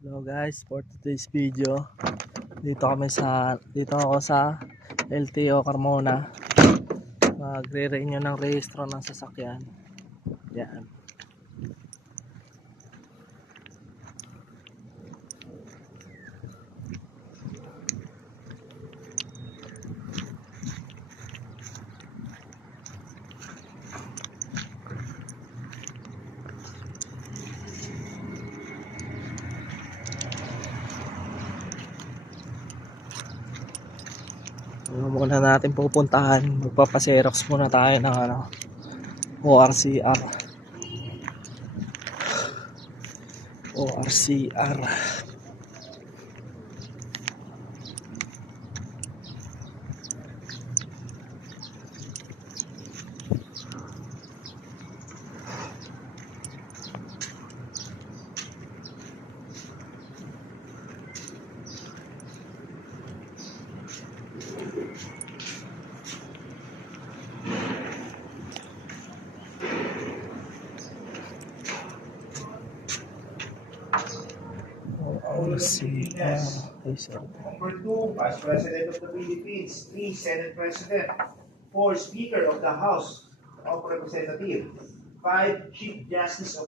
Hello guys, for today's video, dito ako sa LTO Carmona. Magre-renew ng rehistro ng sasakyan. Yan. Muna natin pupuntahan. Magpapaserox muna tayo ng ORCR. ORCR. Number 2, Vice President of the Philippines. 3, Senate President. 4, Speaker of the House of Representatives. 5, Chief Justice of